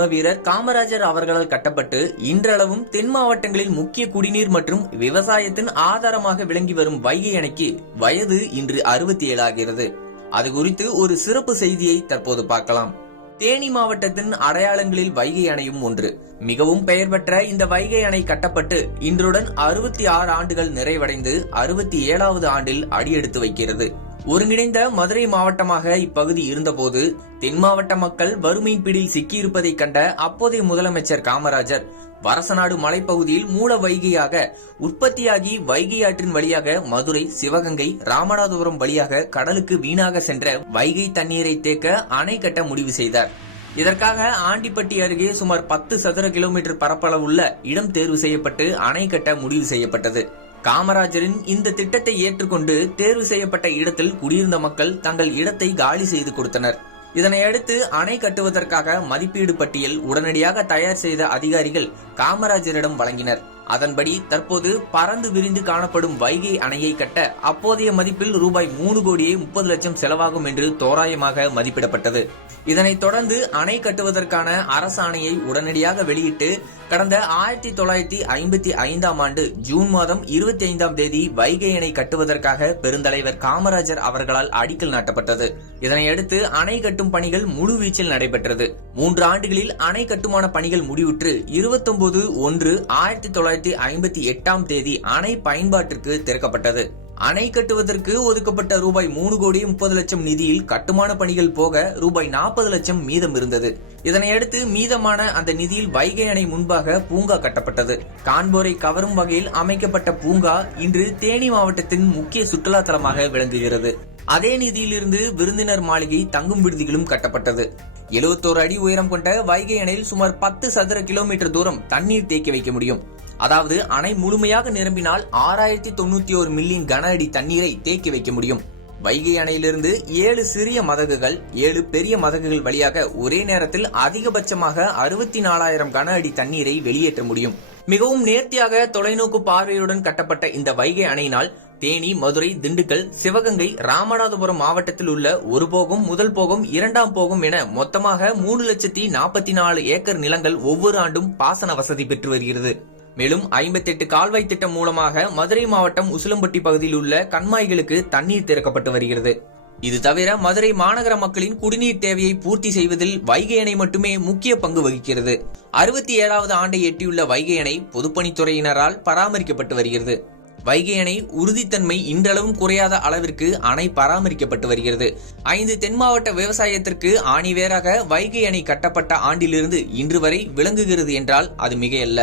கர்ம வீரர் காமராஜர் அவர்களால் கட்டப்பட்டு இன்றளவும் தென் மாவட்டங்களில் முக்கிய குடிநீர் மற்றும் விவசாயத்தின் ஆதாரமாக விளங்கி வரும் வைகை அணைக்கு வயது இன்று 67 ஆகிறது. அது குறித்து ஒரு சிறப்பு செய்தியை தற்போது பார்க்கலாம். தேனி மாவட்டத்தின் அடையாளங்களில் வைகை அணையும் ஒன்று. மிகவும் பெயர் பெற்ற இந்த வைகை அணை கட்டப்பட்டு இன்றுடன் 66 ஆண்டுகள் நிறைவடைந்து 67வது ஆண்டில் அடியெடுத்து வைக்கிறது. ஒருங்கிணைந்த மதுரை மாவட்டமாக இப்பகுதி இருந்தபோது தென் மாவட்ட மக்கள் வறுமை பிடியில் சிக்கியிருப்பதை கண்ட அப்போதைய முதலமைச்சர் காமராஜர் வரசநாடு மலைப்பகுதியில் மூல வைகையாக உற்பத்தியாகி வைகை ஆற்றின் வழியாக மதுரை, சிவகங்கை, ராமநாதபுரம் வழியாக கடலுக்கு வீணாக சென்ற வைகை தண்ணீரை தேக்க அணை கட்ட முடிவு செய்தார். இதற்காக ஆண்டிப்பட்டி அருகே சுமார் 10 சதுர கிலோமீட்டர் பரப்பளவுள்ள இடம் தேர்வு செய்யப்பட்டு அணை கட்ட முடிவு செய்யப்பட்டது. காமராஜரின் இந்த திட்டத்தை ஏற்றுக்கொண்டு தேர்வு செய்யப்பட்ட இடத்தில் குடியிருந்த மக்கள் தங்கள் இடத்தை காலி செய்து கொடுத்தனர். இதனையடுத்து அணை கட்டுவதற்காக மதிப்பீடு பட்டியல் உடனடியாக தயார் செய்த அதிகாரிகள் காமராஜரிடம் வழங்கினர். அதன்படி தற்போது பறந்து விரிந்து காணப்படும் வைகை அணையை கட்ட அப்போதைய மதிப்பில் ரூபாய் 3 கோடியே 30 லட்சம் செலவாகும் என்று தோராயமாக மதிப்பிடப்பட்டது. இதனைத் தொடர்ந்து அணை கட்டுவதற்கான அரசாணையை உடனடியாக வெளியிட்டு கடந்த 1955ஆம் ஆண்டு ஜூன் மாதம் 25ஆம் தேதி வைகை அணை கட்டுவதற்காக பெருந்தலைவர் காமராஜர் அவர்களால் அடிக்கல் நாட்டப்பட்டது. இதனையடுத்து அணை கட்டும் பணிகள் முழுவீச்சில் நடைபெற்றது. 3 ஆண்டுகளில் அணை கட்டுமான பணிகள் முடிவுற்று 29/1/1958ஆம் தேதி அணை பயன்பாட்டிற்கு திறக்கப்பட்டது. அணை கட்டுவதற்கு ஒதுக்கப்பட்ட ரூபாய் 3 கோடி 30 லட்சம் நிதியில் கட்டுமான பணிகள் போக ரூபாய் 40 லட்சம் மீதம் இருந்தது. இதனையடுத்து மீதமான அந்த நிதியில் வைகை அணை முன்பாக பூங்கா கட்டப்பட்டது. காண்போரை கவரும் வகையில் அமைக்கப்பட்ட பூங்கா இன்று தேனி மாவட்டத்தின் முக்கிய சுற்றுலா தலமாக விளங்குகிறது. அதே நிதியிலிருந்து விருந்தினர் மாளிகை, தங்கும் விடுதிகளும் கட்டப்பட்டது. 71 அடி உயரம் கொண்ட வைகை அணையில் சுமார் 10 சதுர கிலோமீட்டர் தூரம் தண்ணீர் தேக்கி வைக்க முடியும். அதாவது அணை முழுமையாக நிரம்பினால் 6091 மில்லியன் கன அடி தண்ணீரை தேக்கி வைக்க முடியும். வைகை அணையிலிருந்து 7 சிறிய மதகுகள், 7 பெரிய மதகுகள் வழியாக ஒரே நேரத்தில் அதிகபட்சமாக 64,000 கன அடி தண்ணீரை வெளியேற்ற முடியும். மிகவும் நேர்த்தியாக தொலைநோக்கு பார்வையுடன் கட்டப்பட்ட இந்த வைகை அணையினால் தேனி, மதுரை, திண்டுக்கல், சிவகங்கை, ராமநாதபுரம் மாவட்டத்தில் உள்ள ஒரு போகம், முதல் போகம், 2ஆம் போகம் என மொத்தமாக 3,44,000 ஏக்கர் நிலங்கள் ஒவ்வொரு ஆண்டும் பாசன வசதி பெற்று வருகிறது. மேலும் 58 கால்வாய் திட்டம் மூலமாக மதுரை மாவட்டம் உசிலம்பட்டி பகுதியில் உள்ள கண்மாய்களுக்கு தண்ணீர் திறக்கப்பட்டு வருகிறது. இது தவிர மதுரை மாநகர மக்களின் குடிநீர் தேவையை பூர்த்தி செய்வதில் வைகை அணை மட்டுமே முக்கிய பங்கு வகிக்கிறது. 67வது ஆண்டை எட்டியுள்ள வைகை அணை பொதுப்பணித்துறையினரால் பராமரிக்கப்பட்டு வருகிறது. வைகை அணை உறுதித்தன்மை இன்றளவும் குறையாத அளவிற்கு அணை பராமரிக்கப்பட்டு வருகிறது. 5 தென் மாவட்ட விவசாயத்திற்கு ஆணிவேராக வைகை அணை கட்டப்பட்ட ஆண்டிலிருந்து இன்று வரை விளங்குகிறது என்றால் அது மிகையல்ல.